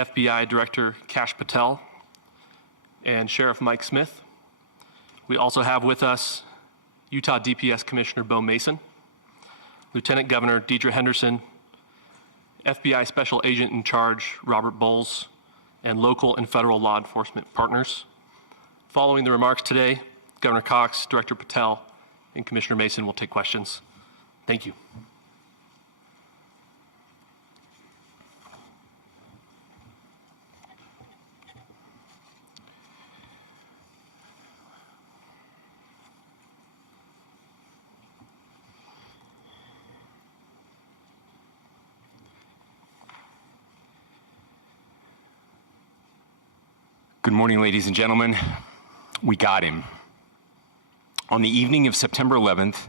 FBI Director Kash Patel and Sheriff Mike Smith. We also have with us Utah DPS Commissioner Bo Mason, Lieutenant Governor Deidre Henderson, FBI Special Agent in Charge Robert Bowles, and local and federal law enforcement partners. Following the remarks today, Governor Cox, Director Patel, and Commissioner Mason will take questions. Thank you. Good morning, ladies and gentlemen. We got him. On the evening of September 11th,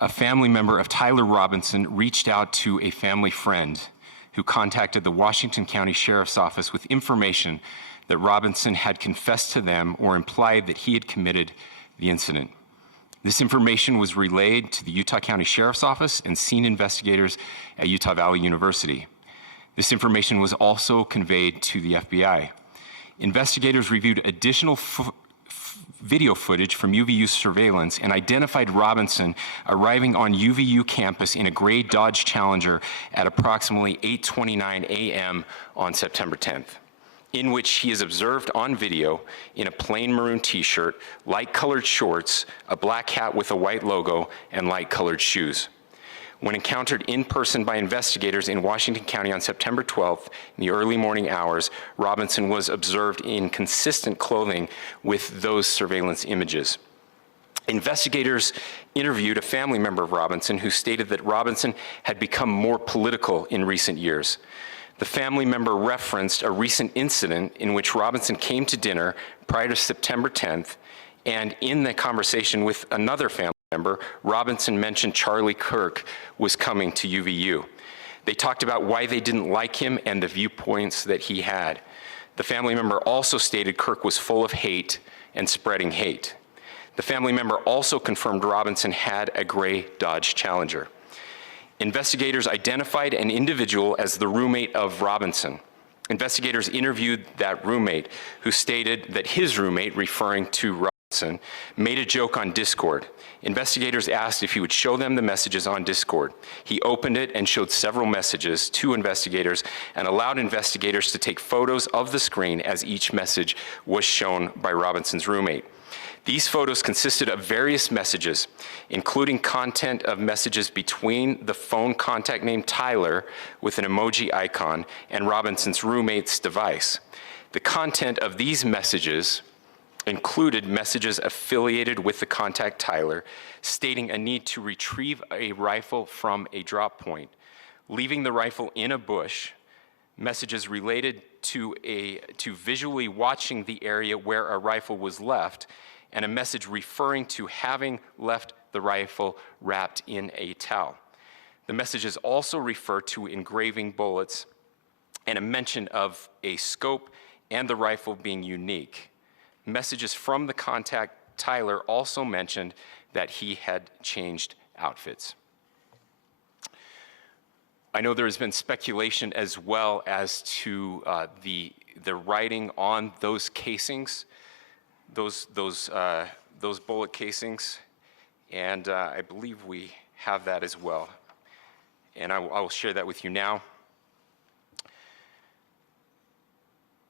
a family member of Tyler Robinson reached out to a family friend who contacted the Washington County Sheriff's Office with information that Robinson had confessed to them or implied that he had committed the incident. This information was relayed to the Utah County Sheriff's Office and scene investigators at Utah Valley University. This information was also conveyed to the FBI. Investigators reviewed additional video footage from UVU surveillance and identified Robinson arriving on UVU campus in a gray Dodge Challenger at approximately 8:29 a.m. on September 10th, in which he is observed on video in a plain maroon t-shirt, light-colored shorts, a black hat with a white logo, and light-colored shoes. When encountered in person by investigators in Washington County on September 12th, in the early morning hours, Robinson was observed in consistent clothing with those surveillance images. Investigators interviewed a family member of Robinson who stated that Robinson had become more political in recent years. The family member referenced a recent incident in which Robinson came to dinner prior to September 10th, and in the conversation with another family member, Robinson mentioned Charlie Kirk was coming to UVU. They talked about why they didn't like him and the viewpoints that he had. The family member also stated Kirk was full of hate and spreading hate. The family member also confirmed Robinson had a gray Dodge Challenger. Investigators identified an individual as the roommate of Robinson. Investigators interviewed that roommate, who stated that his roommate, referring to Robinson, made a joke on Discord. Investigators asked if he would show them the messages on Discord. He opened it and showed several messages to investigators and allowed investigators to take photos of the screen as each message was shown by Robinson's roommate. These photos consisted of various messages, including content of messages between the phone contact named Tyler with an emoji icon and Robinson's roommate's device. The content of these messages included messages affiliated with the contact Tyler, stating a need to retrieve a rifle from a drop point, leaving the rifle in a bush, messages related to visually watching the area where a rifle was left, and a message referring to having left the rifle wrapped in a towel. The messages also refer to engraving bullets and a mention of a scope and the rifle being unique. Messages from the contact Tyler also mentioned that he had changed outfits. I know there has been speculation as well as to the writing on those casings, those bullet casings, and I believe we have that as well. And I will share that with you now.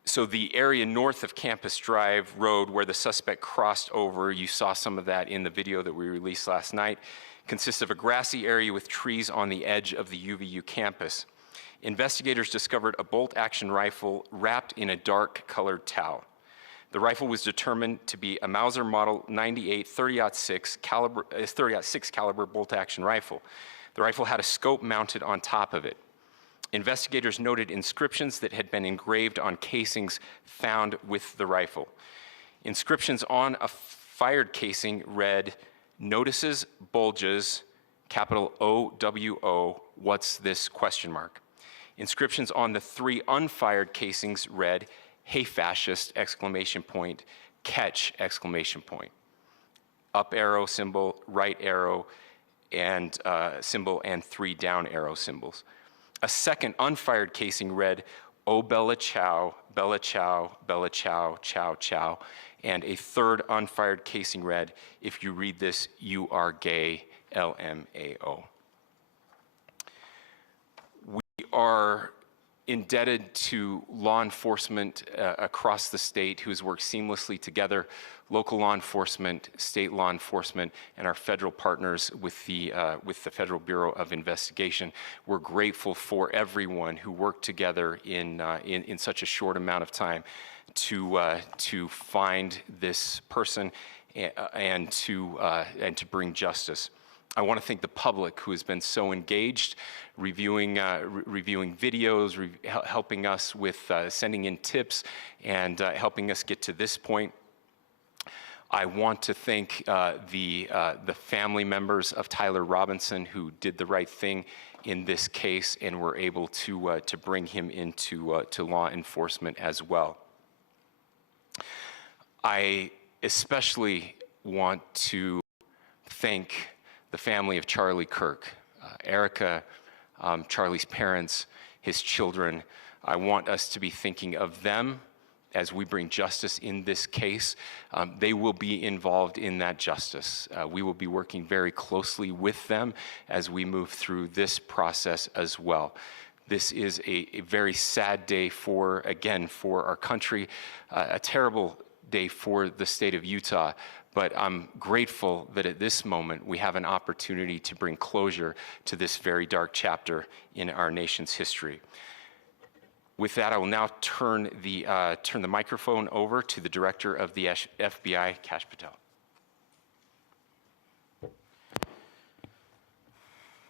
So the area north of Campus Drive Road where the suspect crossed over, you saw some of that in the video that we released last night, consists of a grassy area with trees on the edge of the UVU campus. Investigators discovered a bolt-action rifle wrapped in a dark-colored towel. The rifle was determined to be a Mauser Model 98 30-06 caliber bolt-action rifle. The rifle had a scope mounted on top of it. Investigators noted inscriptions that had been engraved on casings found with the rifle. Inscriptions on a fired casing read, "Notices, bulges, capital OWO, what's this, question mark." Inscriptions on the 3 unfired casings read, "Hey fascist, exclamation point, catch, exclamation point." Up arrow symbol, right arrow and symbol, and 3 down arrow symbols. A second unfired casing read, "Oh, Bella Ciao, Bella Ciao, Bella Ciao, Ciao, Ciao," and a third unfired casing read, "If you read this, you are gay, LMAO." We are indebted to law enforcement across the state who has worked seamlessly together, local law enforcement, state law enforcement, and our federal partners with the Federal Bureau of Investigation. We're grateful for everyone who worked together in such a short amount of time to find this person and to bring justice. I want to thank the public who has been so engaged, reviewing videos, helping us with sending in tips, and helping us get to this point. I want to thank the family members of Tyler Robinson who did the right thing in this case and were able to bring him into to law enforcement as well. I especially want to thank the family of Charlie Kirk, Erica, Charlie's parents, his children. I want us to be thinking of them as we bring justice in this case. They will be involved in that justice. We will be working very closely with them as we move through this process as well. This is a very sad day for our country, a terrible day for the state of Utah. But I'm grateful that at this moment we have an opportunity to bring closure to this very dark chapter in our nation's history. With that, I will now turn the microphone over to the Director of the FBI, Kash Patel.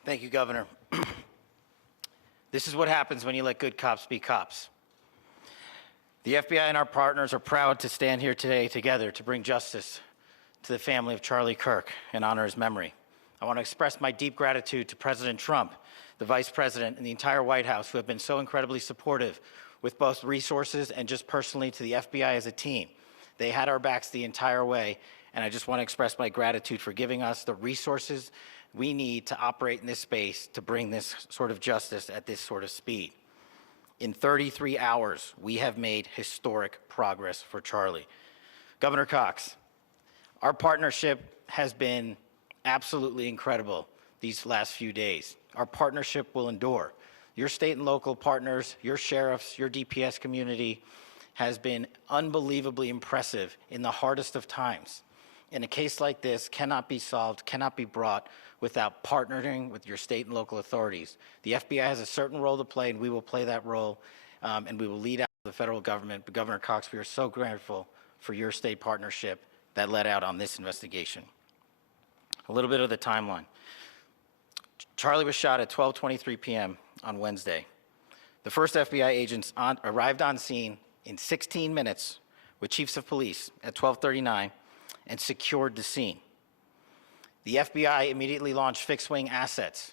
Thank you, Governor. This is what happens when you let good cops be cops. The FBI and our partners are proud to stand here today together to bring justice to the family of Charlie Kirk and honor his memory. I want to express my deep gratitude to President Trump, the Vice President, and the entire White House who have been so incredibly supportive with both resources and just personally to the FBI as a team. They had our backs the entire way, and I just want to express my gratitude for giving us the resources we need to operate in this space to bring this sort of justice at this sort of speed. In 33 hours, we have made historic progress for Charlie. Governor Cox, our partnership has been absolutely incredible these last few days. Our partnership will endure. Your state and local partners, your sheriffs, your DPS community has been unbelievably impressive in the hardest of times. And a case like this cannot be solved, cannot be brought without partnering with your state and local authorities. The FBI has a certain role to play, and we will play that role, and we will lead out the federal government. But Governor Cox, we are so grateful for your state partnership that led out on this investigation. A little bit of the timeline. Charlie was shot at 12:23 p.m. on Wednesday. The first FBI agents arrived on scene in 16 minutes with chiefs of police at 12:39 and secured the scene. The FBI immediately launched fixed-wing assets.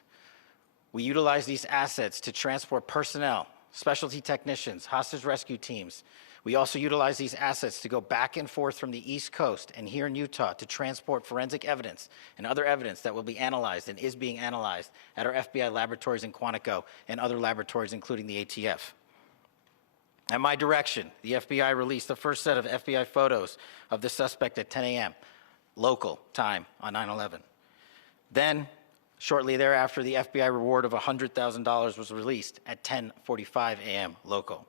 We utilized these assets to transport personnel, specialty technicians, hostage rescue teams. We also utilize these assets to go back and forth from the East Coast and here in Utah to transport forensic evidence and other evidence that will be analyzed and is being analyzed at our FBI laboratories in Quantico and other laboratories, including the ATF. At my direction, the FBI released the first set of FBI photos of the suspect at 10 a.m. local time on 9/11. Then, shortly thereafter, the FBI reward of $100,000 was released at 10:45 a.m. local.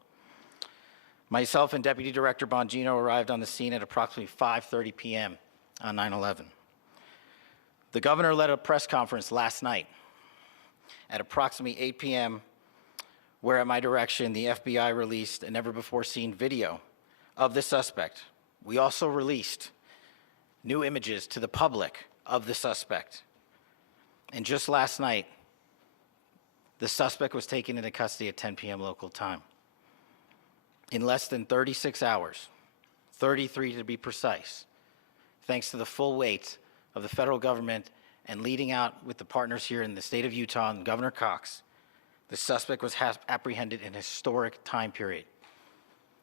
Myself and Deputy Director Bongino arrived on the scene at approximately 5:30 p.m. on 9/11. The governor led a press conference last night at approximately 8 p.m., where at my direction, the FBI released a never-before-seen video of the suspect. We also released new images to the public of the suspect. And just last night, the suspect was taken into custody at 10 p.m. local time. In less than 36 hours, 33 to be precise, thanks to the full weight of the federal government and leading out with the partners here in the state of Utah and Governor Cox, the suspect was apprehended in a historic time period.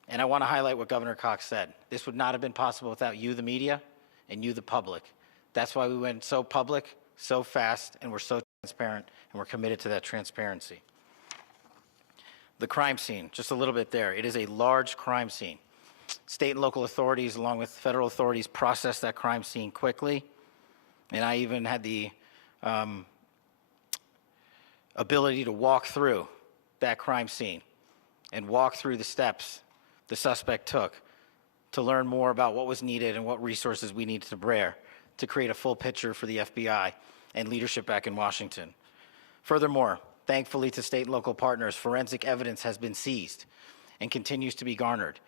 And I want to highlight what Governor Cox said. This would not have been possible without you, the media, and you, the public. That's why we went so public, so fast, and we're so transparent, and we're committed to that transparency. The crime scene, just a little bit there. It is a large crime scene. State and local authorities, along with federal authorities, processed that crime scene quickly. And I even had the ability to walk through that crime scene and walk through the steps the suspect took to learn more about what was needed and what resources we needed to bear to create a full picture for the FBI and leadership back in Washington. Furthermore, thankfully to state and local partners, forensic evidence has been seized and continues to be garnered.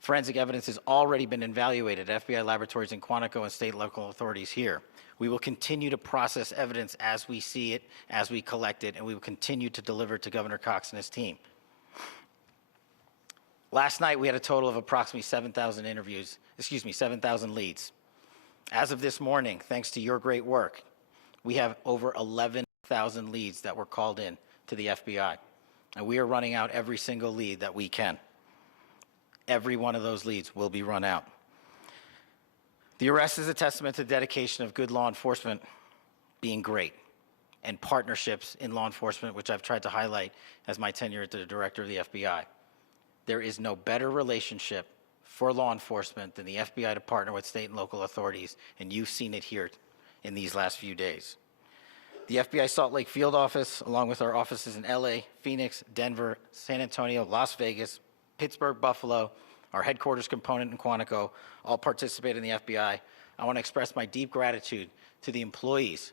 Forensic evidence has already been evaluated at FBI laboratories in Quantico and state and local authorities here. We will continue to process evidence as we see it, as we collect it, and we will continue to deliver to Governor Cox and his team. Last night, we had a total of approximately 7,000 leads. As of this morning, thanks to your great work, we have over 11,000 leads that were called in to the FBI. And we are running out every single lead that we can. Every one of those leads will be run out. The arrest is a testament to the dedication of good law enforcement being great and partnerships in law enforcement, which I've tried to highlight as my tenure as the director of the FBI. There is no better relationship for law enforcement than the FBI to partner with state and local authorities, and you've seen it here in these last few days. The FBI Salt Lake Field Office, along with our offices in LA, Phoenix, Denver, San Antonio, Las Vegas, Pittsburgh, Buffalo, our headquarters component in Quantico, all participate in the FBI. I want to express my deep gratitude to the employees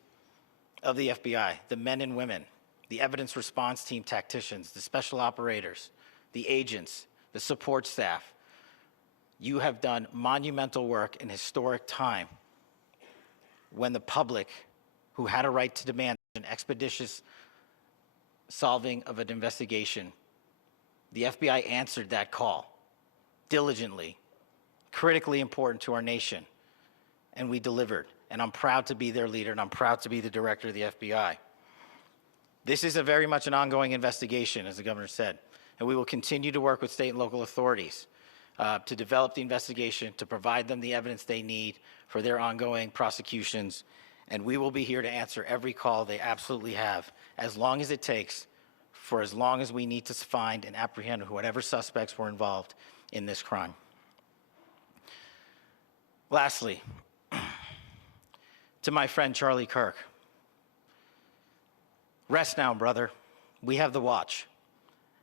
of the FBI, the men and women, the evidence response team tacticians, the special operators, the agents, the support staff. You have done monumental work in historic time when the public, who had a right to demand an expeditious solving of an investigation, the FBI answered that call diligently, critically important to our nation, and we delivered. And I'm proud to be their leader, and I'm proud to be the director of the FBI. This is very much an ongoing investigation, as the governor said, and we will continue to work with state and local authorities to develop the investigation, to provide them the evidence they need for their ongoing prosecutions, and we will be here to answer every call they absolutely have, as long as it takes, for as long as we need to find and apprehend whatever suspects were involved in this crime. Lastly, to my friend Charlie Kirk, rest now, brother. We have the watch,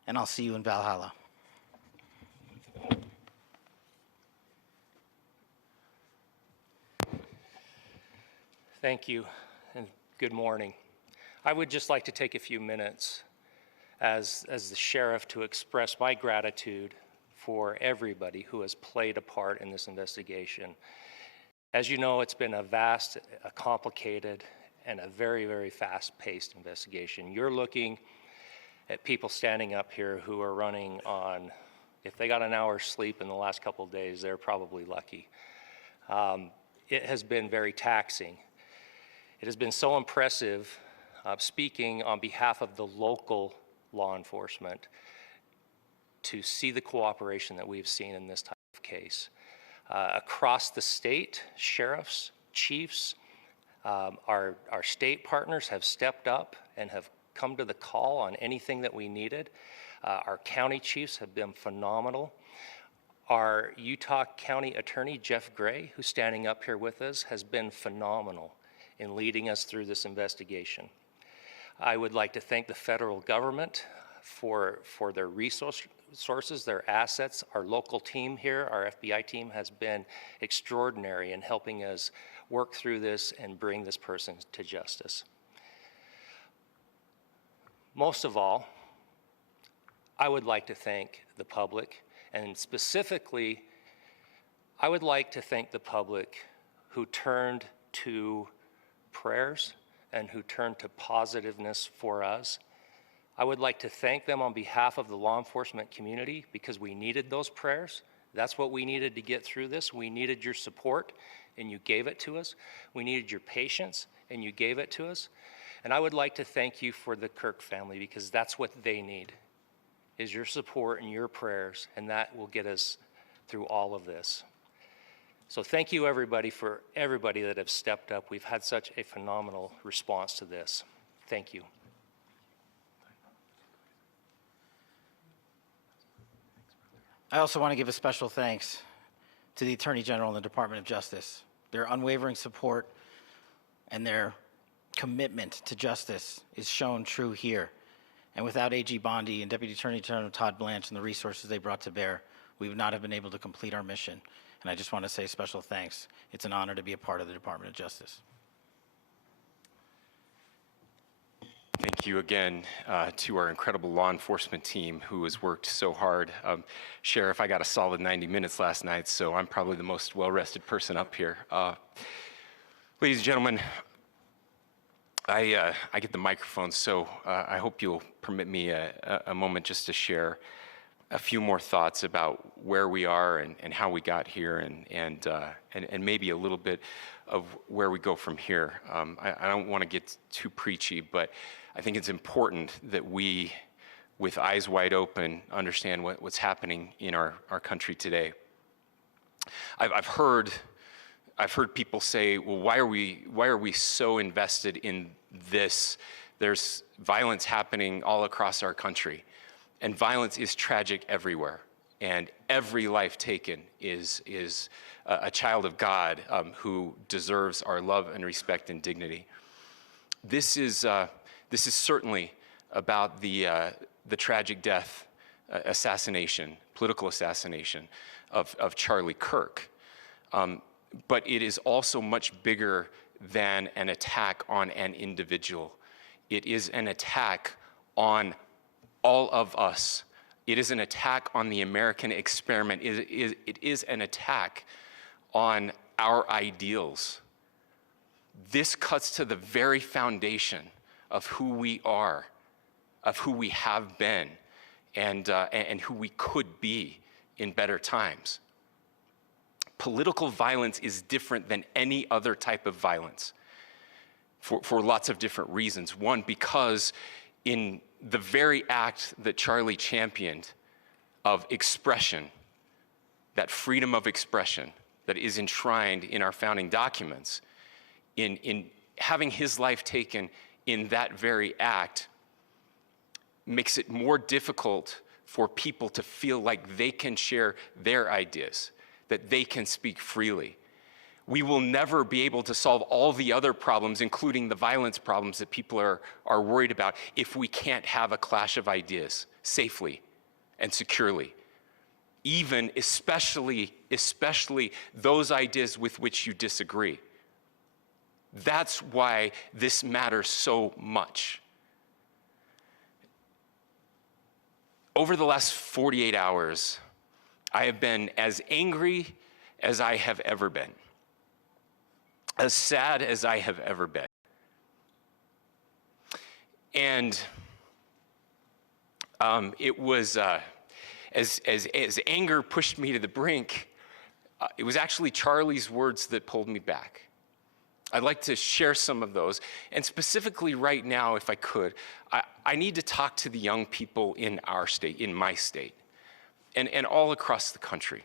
and I'll see you in Valhalla. Thank you, and good morning. I would just like to take a few minutes as the sheriff to express my gratitude for everybody who has played a part in this investigation. As you know, it's been a vast, a complicated, and a very, very fast-paced investigation. You're looking at people standing up here who are running on, if they got an hour's sleep in the last couple of days, they're probably lucky. It has been very taxing. It has been so impressive, speaking on behalf of the local law enforcement, to see the cooperation that we've seen in this type of case. Across the state, sheriffs, chiefs, our state partners have stepped up and have come to the call on anything that we needed. Our county chiefs have been phenomenal. Our Utah County Attorney, Jeff Gray, who's standing up here with us, has been phenomenal in leading us through this investigation. I would like to thank the federal government for their resources, their assets. Our local team here, our FBI team, has been extraordinary in helping us work through this and bring this person to justice. Most of all, I would like to thank the public, and specifically, I would like to thank the public who turned to prayers and who turned to positiveness for us. I would like to thank them on behalf of the law enforcement community, because we needed those prayers. That's what we needed to get through this. We needed your support, and you gave it to us. We needed your patience, and you gave it to us. And I would like to thank you for the Kirk family, because that's what they need, is your support and your prayers, and that will get us through all of this. So thank you, everybody, for everybody that have stepped up. We've had such a phenomenal response to this. Thank you. I also want to give a special thanks to the Attorney General and the Department of Justice. Their unwavering support and their commitment to justice is shown true here. And without AG Bondi and Deputy Attorney General Todd Blanche and the resources they brought to bear, we would not have been able to complete our mission. And I just want to say special thanks. It's an honor to be a part of the Department of Justice. Thank you again to our incredible law enforcement team who has worked so hard. Sheriff, I got a solid 90 minutes last night, so I'm probably the most well-rested person up here. Ladies and gentlemen, I get the microphone, so I hope you'll permit me a moment just to share a few more thoughts about where we are and how we got here and maybe a little bit of where we go from here. I don't want to get too preachy, but I think it's important that we, with eyes wide open, understand what's happening in our country today. I've heard people say, well, why are we so invested in this? There's violence happening all across our country, and violence is tragic everywhere. And every life taken is a child of God who deserves our love and respect and dignity. This is certainly about the tragic death, political assassination of Charlie Kirk. But it is also much bigger than an attack on an individual. It is an attack on all of us. It is an attack on the American experiment. It is an attack on our ideals. This cuts to the very foundation of who we are, of who we have been, and who we could be in better times. Political violence is different than any other type of violence for lots of different reasons. One, because in the very act that Charlie championed of expression, that freedom of expression that is enshrined in our founding documents, in having his life taken in that very act, makes it more difficult for people to feel like they can share their ideas, that they can speak freely. We will never be able to solve all the other problems, including the violence problems that people are worried about, if we can't have a clash of ideas safely and securely. Especially those ideas with which you disagree. That's why this matters so much. Over the last 48 hours, I have been as angry as I have ever been, as sad as I have ever been. And it was, as anger pushed me to the brink, it was actually Charlie's words that pulled me back. I'd like to share some of those. And specifically right now, if I could, I need to talk to the young people in our state, in my state, and all across the country.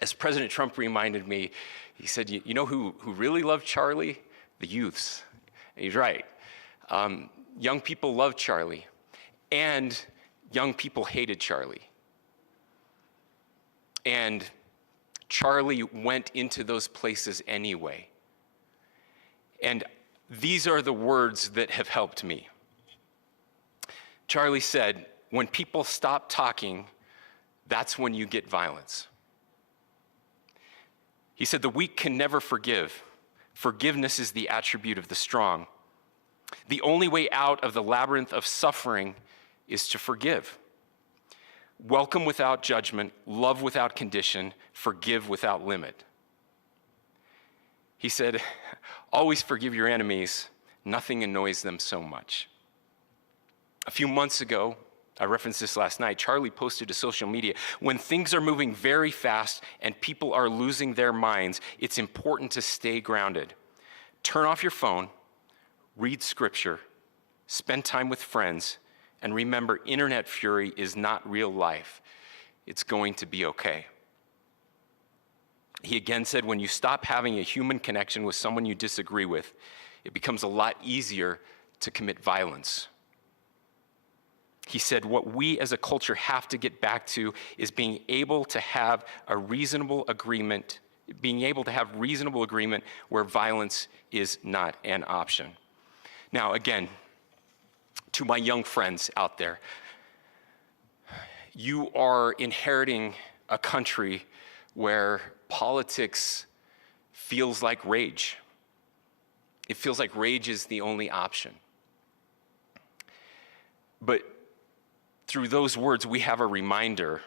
As President Trump reminded me, he said, you know who really loved Charlie? The youths. And he's right. Young people loved Charlie, and young people hated Charlie. And Charlie went into those places anyway. And these are the words that have helped me. Charlie said, when people stop talking, that's when you get violence. He said, the weak can never forgive. Forgiveness is the attribute of the strong. The only way out of the labyrinth of suffering is to forgive. Welcome without judgment, love without condition, forgive without limit. He said, always forgive your enemies. Nothing annoys them so much. A few months ago, I referenced this last night, Charlie posted to social media, when things are moving very fast and people are losing their minds, it's important to stay grounded. Turn off your phone, read scripture, spend time with friends, and remember, internet fury is not real life. It's going to be okay. He again said, when you stop having a human connection with someone you disagree with, it becomes a lot easier to commit violence. He said, what we as a culture have to get back to is being able to have a reasonable agreement, where violence is not an option. Now, again, to my young friends out there, you are inheriting a country where politics feels like rage. It feels like rage is the only option. But through those words, we have a reminder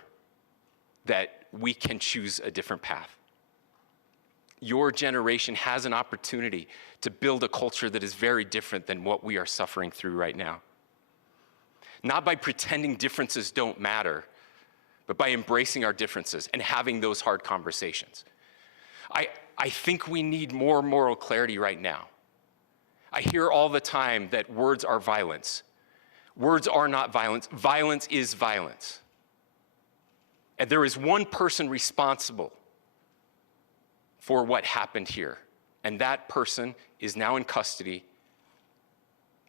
that we can choose a different path. Your generation has an opportunity to build a culture that is very different than what we are suffering through right now. Not by pretending differences don't matter, but by embracing our differences and having those hard conversations. I think we need more moral clarity right now. I hear all the time that words are violence. Words are not violence. Violence is violence. And there is one person responsible for what happened here. And that person is now in custody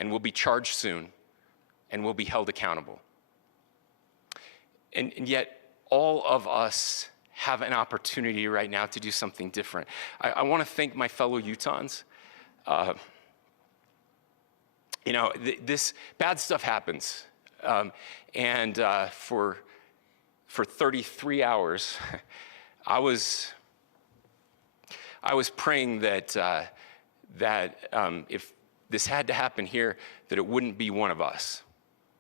and will be charged soon and will be held accountable. And yet, all of us have an opportunity right now to do something different. I want to thank my fellow Utahns. This bad stuff happens. For 33 hours, I was praying that if this had to happen here, that it wouldn't be one of us.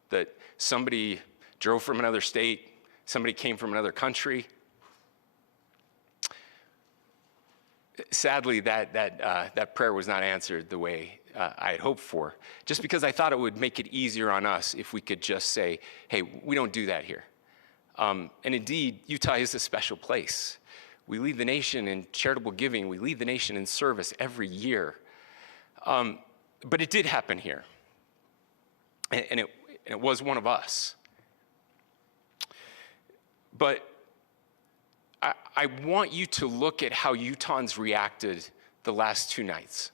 That somebody drove from another state, somebody came from another country. Sadly, that prayer was not answered the way I had hoped for, just because I thought it would make it easier on us if we could just say, hey, we don't do that here. And indeed, Utah is a special place. We lead the nation in charitable giving. We lead the nation in service every year. But it did happen here. And it was one of us. But I want you to look at how Utahns reacted the last 2 nights.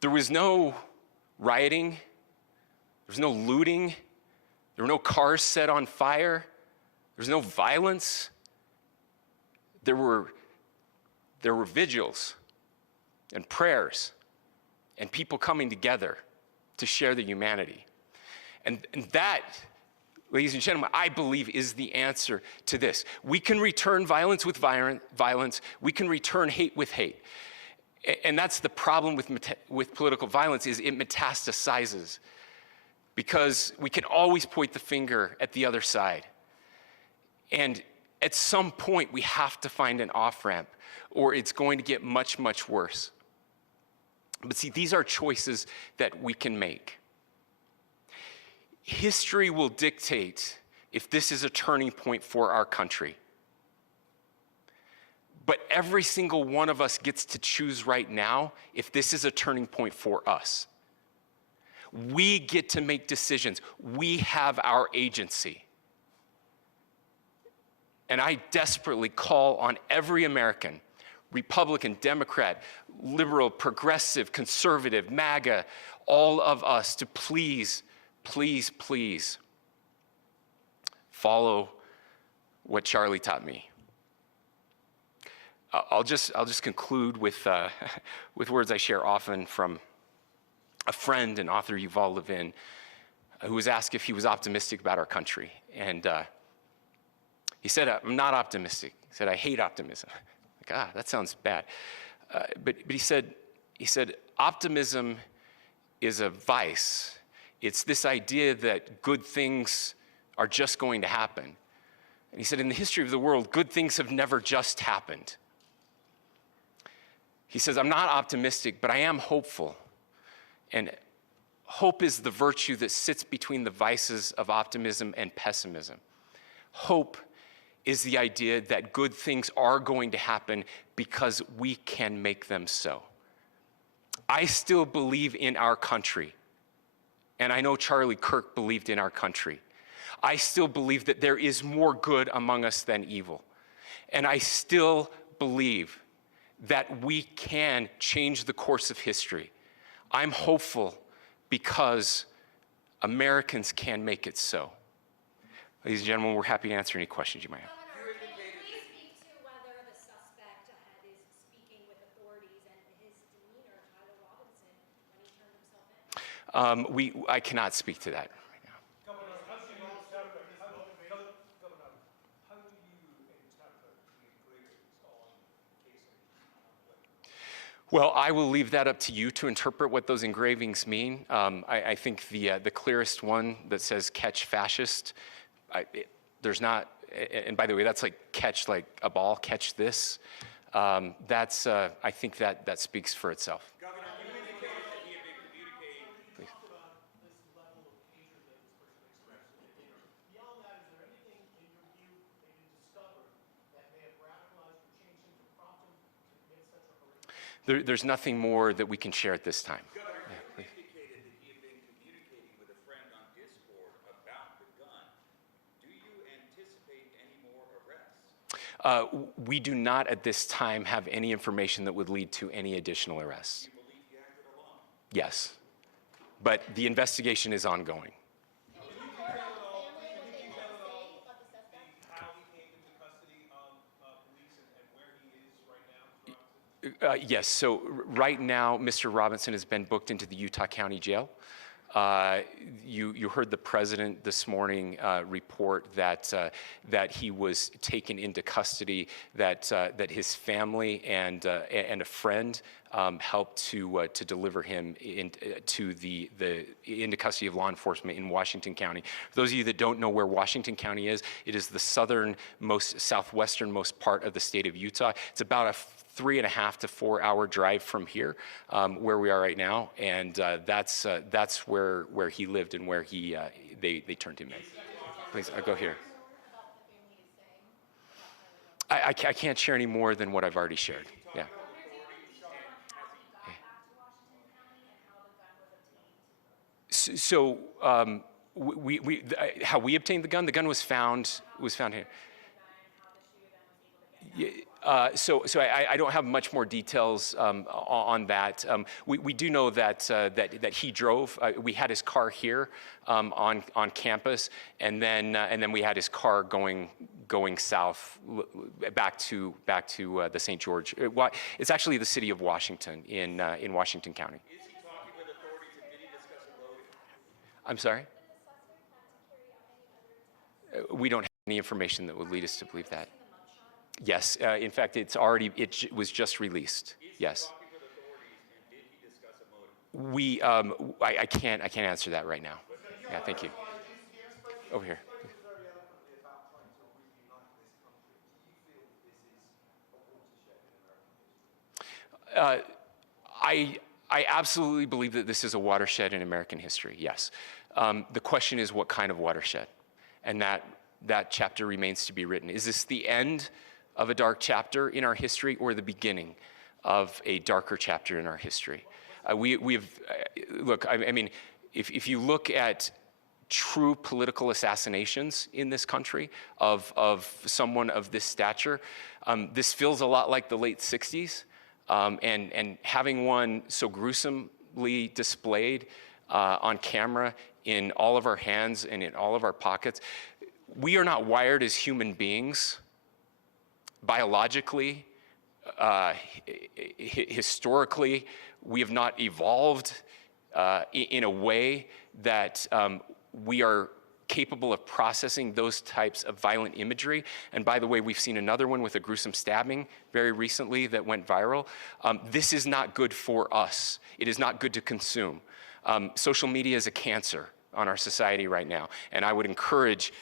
There was no rioting. There was no looting. There were no cars set on fire. There was no violence. There were vigils and prayers and people coming together to share the humanity. And that, ladies and gentlemen, I believe is the answer to this. We can return violence with violence. We can return hate with hate. And that's the problem with political violence, is it metastasizes. Because we can always point the finger at the other side. And at some point, we have to find an off-ramp, or it's going to get much, much worse. But see, these are choices that we can make. History will dictate if this is a turning point for our country. But every single one of us gets to choose right now if this is a turning point for us. We get to make decisions. We have our agency. And I desperately call on every American, Republican, Democrat, liberal, progressive, conservative, MAGA, all of us to please, please, please follow what Charlie taught me. I'll just conclude with words I share often from a friend and author, Yuval Levin, who was asked if he was optimistic about our country. And he said, I'm not optimistic. He said, I hate optimism. Like, that sounds bad. But he said, optimism is a vice. It's this idea that good things are just going to happen. And he said, in the history of the world, good things have never just happened. He says, I'm not optimistic, but I am hopeful. And hope is the virtue that sits between the vices of optimism and pessimism. Hope is the idea that good things are going to happen because we can make them so. I still believe in our country. And I know Charlie Kirk believed in our country. I still believe that there is more good among us than evil. And I still believe that we can change the course of history. I'm hopeful because Americans can make it so. Ladies and gentlemen, we're happy to answer any questions you might have. Governor, can you please speak to whether the suspect is speaking with authorities and his demeanor, Tyler Robinson, when he turned himself in? I cannot speak to that right now. Governor, how do you interpret the engravings on casing? Well, I will leave that up to you to interpret what those engravings mean. I think the clearest one that says "catch fascist," there's not, and by the way, that's like catch like a ball, catch this. That's I think that speaks for itself. Governor, you indicated that he had been communicating. You talked about this level of hatred that this person expressed in the dinner. Beyond that, is there anything in your view that you discovered that may have radicalized or changed him to prompt him to commit such a horrific? There's nothing more that we can share at this time. Governor, you indicated that he had been communicating with a friend on Discord about the gun. Do you anticipate any more arrests? We do not at this time have any information that would lead to any additional arrests. Do you believe he acted alone? Yes, but the investigation is ongoing. How he came into custody of police and where he is right now? Yes, so right now, Mr. Robinson has been booked into the Utah County Jail. You heard the president this morning report that he was taken into custody, that his family and a friend helped to deliver him into custody of law enforcement in Washington County. For those of you that don't know where Washington County is, it is the southwesternmost part of the state of Utah. It's about a 3.5 to 4 hour drive from here, where we are right now, and that's where he lived and where they turned him in. Please, I'll go here. I can't share any more than what I've already shared. Yeah. So how we obtained the gun was found here. So I don't have much more details on that. We do know that he drove. We had his car here on campus, and then we had his car going south back to the St. George. It's actually the city of Washington in Washington County. Is he talking with authorities and did he discuss a loading? I'm sorry? We don't have any information that would lead us to believe that. Yes, in fact, it was just released. Yes. Talking with authorities and did he discuss a motive? I can't answer that right now. Yeah, thank you. Over here. I absolutely believe that this is a watershed in American history, yes. The question is what kind of watershed? And that chapter remains to be written. Is this the end of a dark chapter in our history or the beginning of a darker chapter in our history? Look, I mean, if you look at true political assassinations in this country of someone of this stature, this feels a lot like the late 60s. And having one so gruesomely displayed on camera in all of our hands and in all of our pockets, we are not wired as human beings, biologically, historically. We have not evolved in a way that we are capable of processing those types of violent imagery. And by the way, we've seen another one with a gruesome stabbing very recently that went viral. This is not good for us. It is not good to consume. Social media is a cancer on our society right now. And I would encourage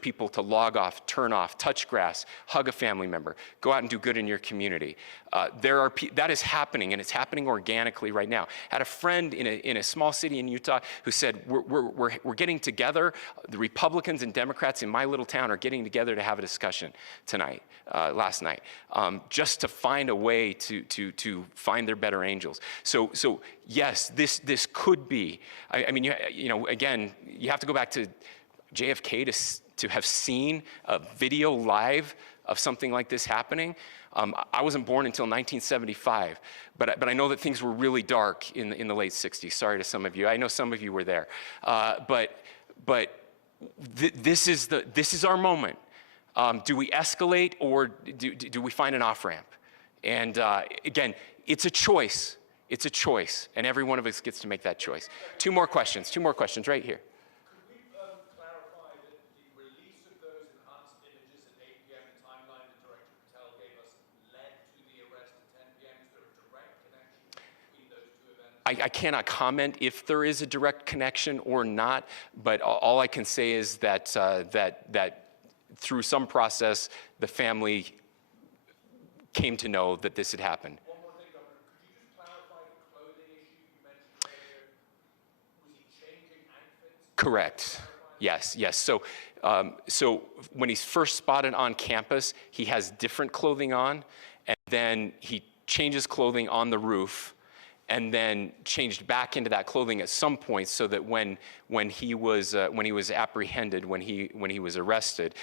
people to log off, turn off, touch grass, hug a family member, go out and do good in your community. That is happening, and it's happening organically right now. I had a friend in a small city in Utah who said, we're getting together, the Republicans and Democrats in my little town are getting together to have a discussion last night, just to find a way to find their better angels. So yes, this could be, I mean, again, you have to go back to JFK to have seen a video live of something like this happening. I wasn't born until 1975, but I know that things were really dark in the late 60s. Sorry to some of you. I know some of you were there. This is our moment. Do we escalate, or do we find an off-ramp? And again, it's a choice. It's a choice, and every one of us gets to make that choice. Two more questions right here. Could we clarify that the release of those enhanced images at 8 p.m., the timeline that Director Patel gave us, led to the arrest at 10 p.m.? Is there a direct connection between those two events? I cannot comment if there is a direct connection or not, but all I can say is that through some process, the family came to know that this had happened. One more thing, Governor. Could you just clarify the clothing issue you mentioned earlier? Was he changing outfits? Correct. Yes. So when he's first spotted on campus, he has different clothing on, and then he changes clothing on the roof, and then changed back into that clothing at some point, so that when he was apprehended, when he was arrested,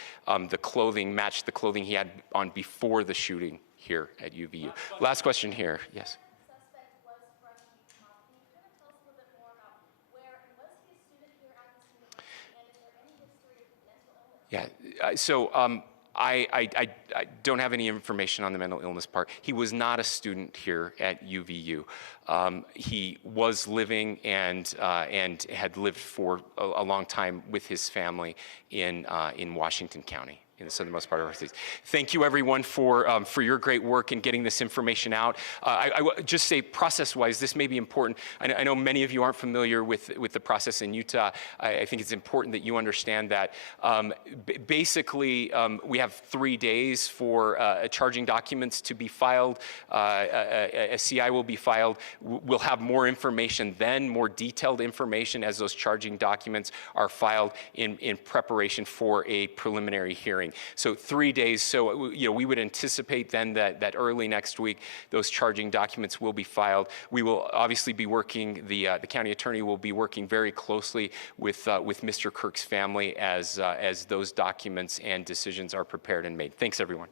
the clothing matched the clothing he had on before the shooting here at UVU. Last question here. Yes. Suspect was from Utah. Can you kind of tell us a little bit more about where, and was he a student here at the scene of the shooting, and is there any history of mental illness? Yeah. So I don't have any information on the mental illness part. He was not a student here at UVU. He was living and had lived for a long time with his family in Washington County, in the southernmost part of our state. Thank you, everyone, for your great work in getting this information out. I will just say, process-wise, this may be important. I know many of you aren't familiar with the process in Utah. I think it's important that you understand that. Basically, we have 3 days for charging documents to be filed. A CI will be filed. We'll have more information then, more detailed information as those charging documents are filed in preparation for a preliminary hearing. So 3 days. So we would anticipate then that early next week those charging documents will be filed. We will obviously be working. The county attorney will be working very closely with Mr. Kirk's family as those documents and decisions are prepared and made. Thanks, everyone.